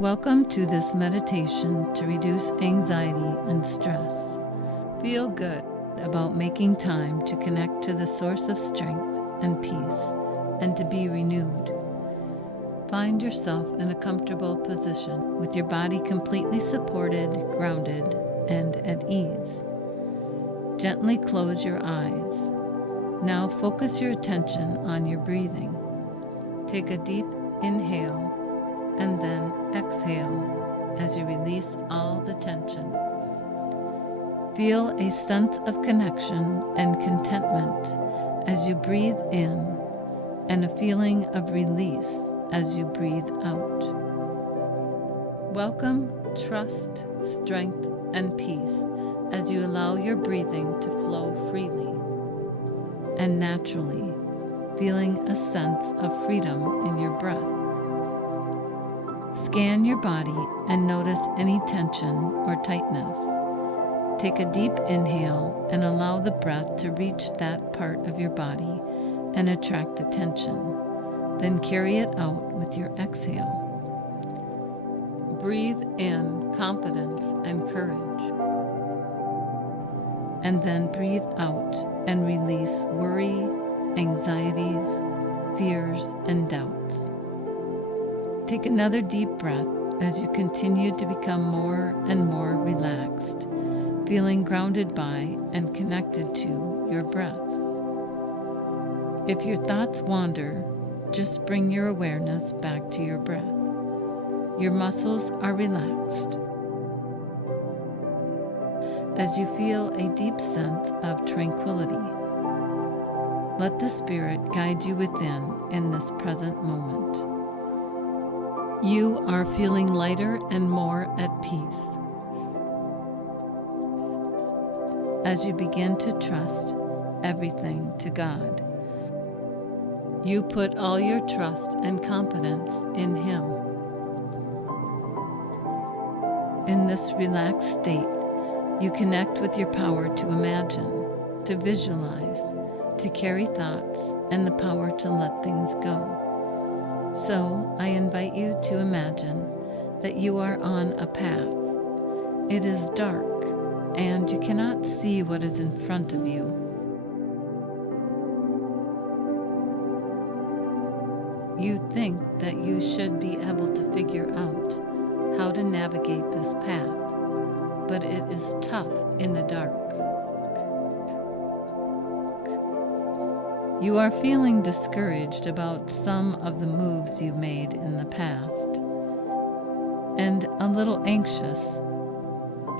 Welcome to this meditation to reduce anxiety and stress. Feel good about making time to connect to the source of strength and peace and to be renewed. Find yourself in a comfortable position with your body completely supported, grounded, and at ease. Gently close your eyes. Now focus your attention on your breathing. Take a deep inhale and then exhale as you release all the tension. Feel a sense of connection and contentment as you breathe in, and a feeling of release as you breathe out. Welcome trust, strength, and peace as you allow your breathing to flow freely and naturally, feeling a sense of freedom in your breath. Scan your body and notice any tension or tightness. Take a deep inhale and allow the breath to reach that part of your body and attract the tension. Then carry it out with your exhale. Breathe in confidence and courage. And then breathe out and release worry, anxieties, fears, and doubts. Take another deep breath as you continue to become more and more relaxed, feeling grounded by and connected to your breath. If your thoughts wander, just bring your awareness back to your breath. Your muscles are relaxed as you feel a deep sense of tranquility. Let the Spirit guide you within in this present moment. You are feeling lighter and more at peace as you begin to trust everything to God. You put all your trust and confidence in Him. In this relaxed state, you connect with your power to imagine, to visualize, to carry thoughts, and the power to let things go. So, I invite you to imagine that you are on a path. It is dark, and you cannot see what is in front of you. You think that you should be able to figure out how to navigate this path, but it is tough in the dark. You are feeling discouraged about some of the moves you made in the past, and a little anxious,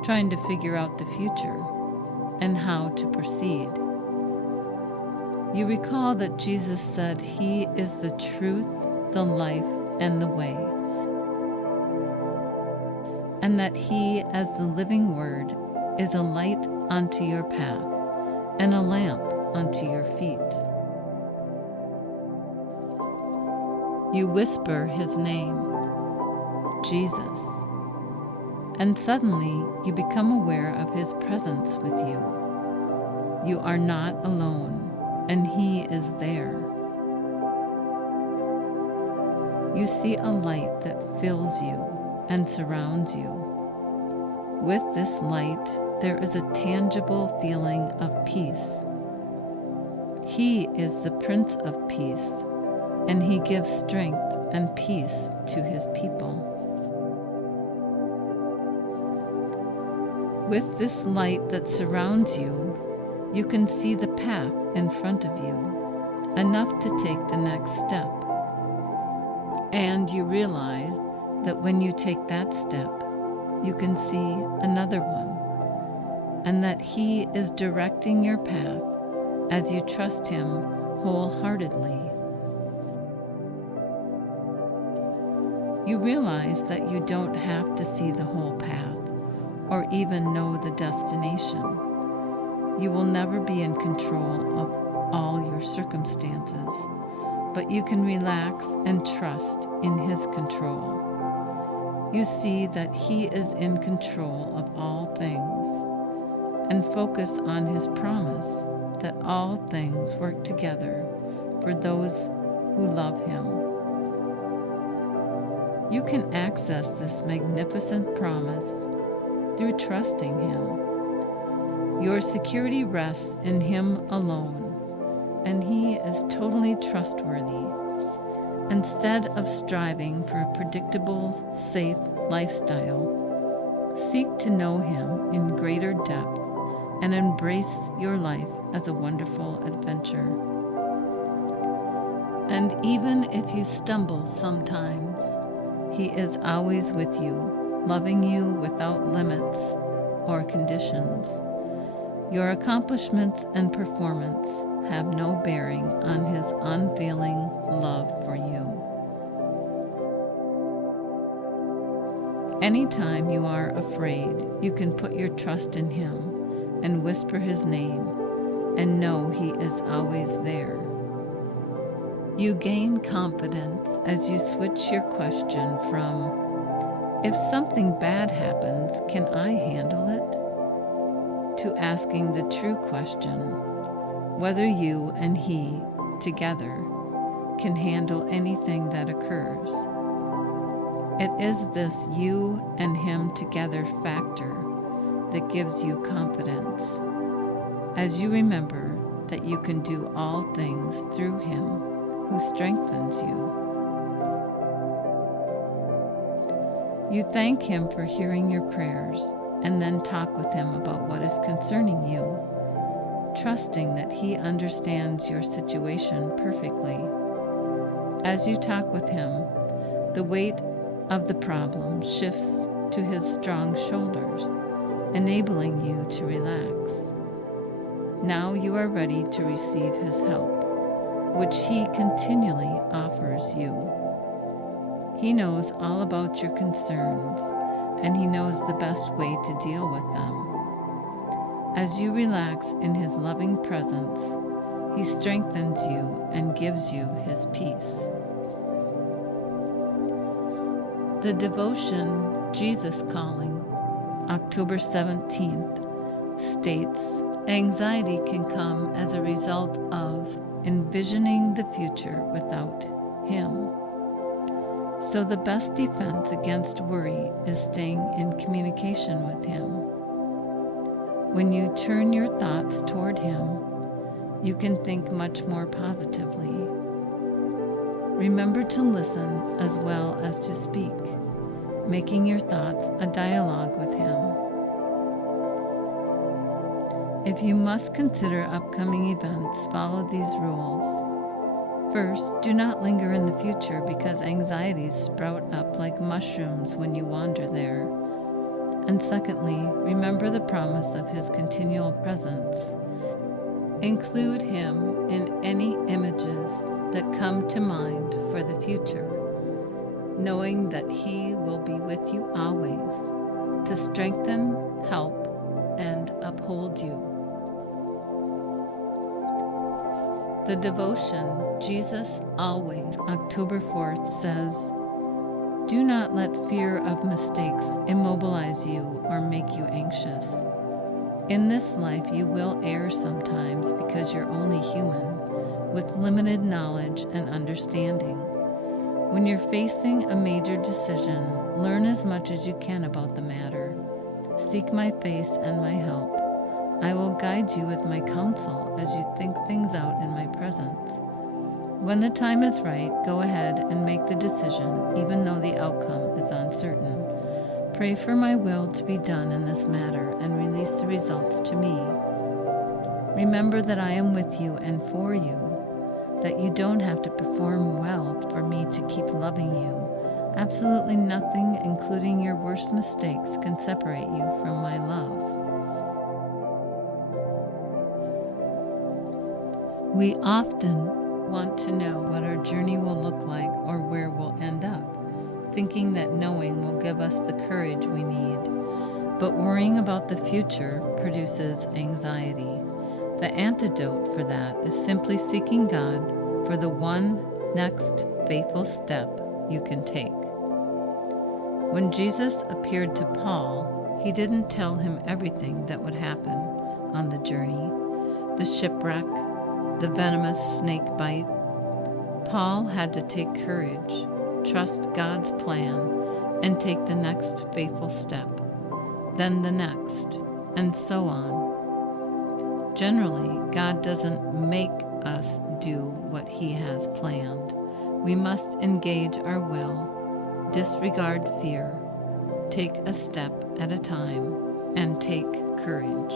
trying to figure out the future and how to proceed. You recall that Jesus said He is the truth, the life, and the way, and that He, as the living Word, is a light unto your path and a lamp unto your feet. You whisper His name, Jesus, and suddenly you become aware of His presence with you. You are not alone, and He is there. You see a light that fills you and surrounds you. With this light, there is a tangible feeling of peace. He is the Prince of Peace, and He gives strength and peace to His people. With this light that surrounds you, you can see the path in front of you, enough to take the next step. And you realize that when you take that step, you can see another one, and that He is directing your path as you trust Him wholeheartedly. You realize that you don't have to see the whole path or even know the destination. You will never be in control of all your circumstances, but you can relax and trust in His control. You see that He is in control of all things and focus on His promise that all things work together for those who love Him. You can access this magnificent promise through trusting Him. Your security rests in Him alone, and He is totally trustworthy. Instead of striving for a predictable, safe lifestyle, seek to know Him in greater depth and embrace your life as a wonderful adventure. And even if you stumble sometimes, He is always with you, loving you without limits or conditions. Your accomplishments and performance have no bearing on His unfailing love for you. Anytime you are afraid, you can put your trust in Him and whisper His name and know He is always there. You gain confidence as you switch your question from, if something bad happens, can I handle it? To asking the true question, whether you and He together can handle anything that occurs. It is this you and Him together factor that gives you confidence, as you remember that you can do all things through Him who strengthens you. You thank Him for hearing your prayers and then talk with Him about what is concerning you, trusting that He understands your situation perfectly. As you talk with Him, the weight of the problem shifts to His strong shoulders, enabling you to relax. Now you are ready to receive His help, which He continually offers you. He knows all about your concerns, and He knows the best way to deal with them. As you relax in His loving presence, He strengthens you and gives you His peace. The devotion, Jesus Calling, October 17th, states, anxiety can come as a result of envisioning the future without Him. So the best defense against worry is staying in communication with Him. When you turn your thoughts toward Him, you can think much more positively. Remember to listen as well as to speak, making your thoughts a dialogue with Him. If you must consider upcoming events, follow these rules. First, do not linger in the future because anxieties sprout up like mushrooms when you wander there. And secondly, remember the promise of His continual presence. Include Him in any images that come to mind for the future, knowing that He will be with you always to strengthen, help, and uphold you. The devotion, Jesus Always, October 4th, says, do not let fear of mistakes immobilize you or make you anxious. In this life, you will err sometimes because you're only human, with limited knowledge and understanding. When you're facing a major decision, learn as much as you can about the matter. Seek my face and my help. I will guide you with my counsel as you think things out in my presence. When the time is right, go ahead and make the decision, even though the outcome is uncertain. Pray for my will to be done in this matter and release the results to me. Remember that I am with you and for you, that you don't have to perform well for me to keep loving you. Absolutely nothing, including your worst mistakes, can separate you from my love. We often want to know what our journey will look like or where we'll end up, thinking that knowing will give us the courage we need. But worrying about the future produces anxiety. The antidote for that is simply seeking God for the one next faithful step you can take. When Jesus appeared to Paul, He didn't tell him everything that would happen on the journey, the shipwreck, the venomous snake bite. Paul had to take courage, trust God's plan and take the next faithful step, then the next, and so on. Generally, God doesn't make us do what He has planned. We must engage our will, disregard fear, take a step at a time, and take courage.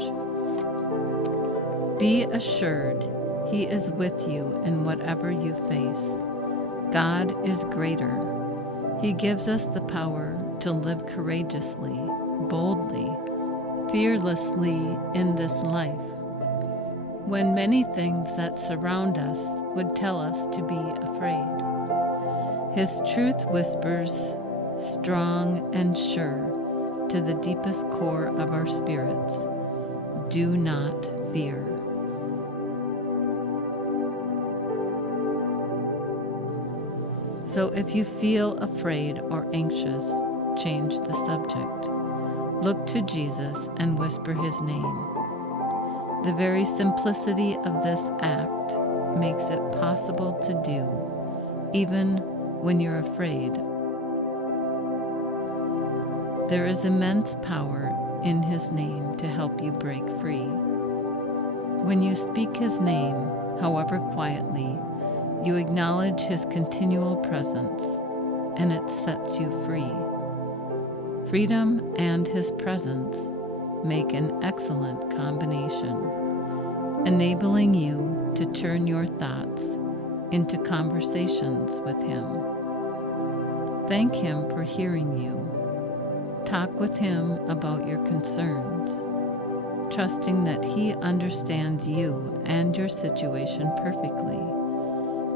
Be assured He is with you in whatever you face. God is greater. He gives us the power to live courageously, boldly, fearlessly in this life, when many things that surround us would tell us to be afraid. His truth whispers, strong and sure, to the deepest core of our spirits, do not fear. So if you feel afraid or anxious, change the subject. Look to Jesus and whisper His name. The very simplicity of this act makes it possible to do, even when you're afraid. There is immense power in His name to help you break free. When you speak His name, however quietly, you acknowledge His continual presence, and it sets you free. Freedom and His presence make an excellent combination, enabling you to turn your thoughts into conversations with Him. Thank Him for hearing you. Talk with Him about your concerns, trusting that He understands you and your situation perfectly,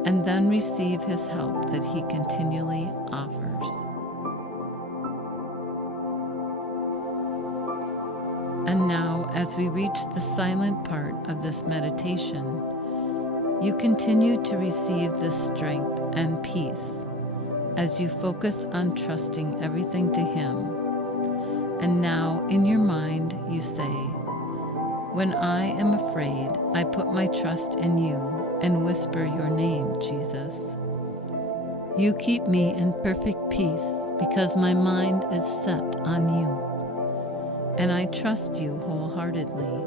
and then receive His help that He continually offers. And now, as we reach the silent part of this meditation, you continue to receive this strength and peace as you focus on trusting everything to Him. And now, in your mind, you say, "When I am afraid, I put my trust in you and whisper your name, Jesus. You keep me in perfect peace because my mind is set on you. And I trust you wholeheartedly.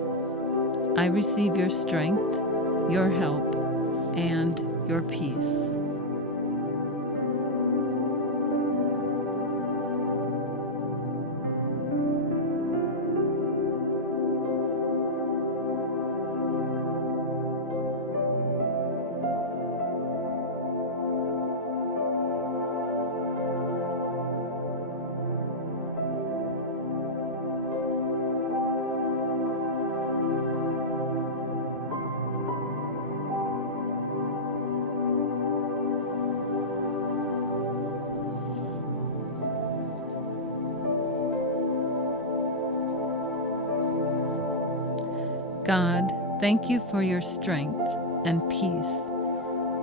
I receive your strength, your help, and your peace." God, thank you for your strength and peace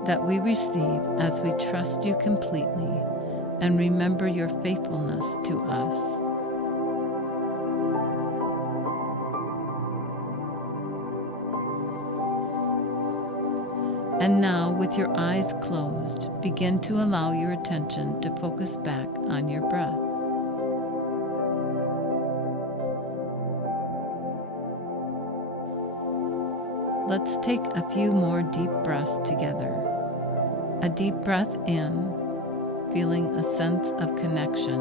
that we receive as we trust you completely and remember your faithfulness to us. And now, with your eyes closed, begin to allow your attention to focus back on your breath. Let's take a few more deep breaths together. A deep breath in, feeling a sense of connection,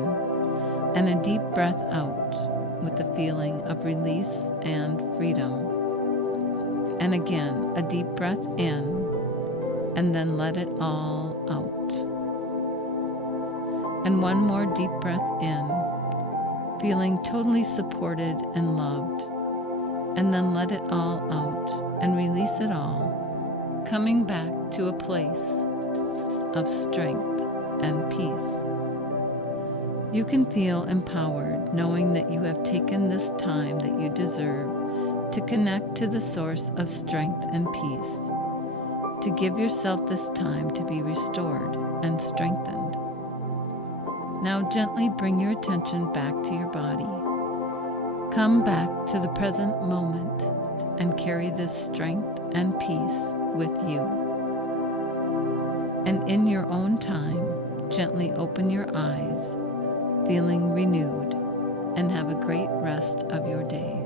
and a deep breath out with a feeling of release and freedom. And again, a deep breath in, and then let it all out. And one more deep breath in, feeling totally supported and loved, and then let it all out and release it all, coming back to a place of strength and peace. You can feel empowered knowing that you have taken this time that you deserve to connect to the source of strength and peace, to give yourself this time to be restored and strengthened. Now gently bring your attention back to your body. Come back to the present moment and carry this strength and peace with you. And in your own time, gently open your eyes, feeling renewed, and have a great rest of your day.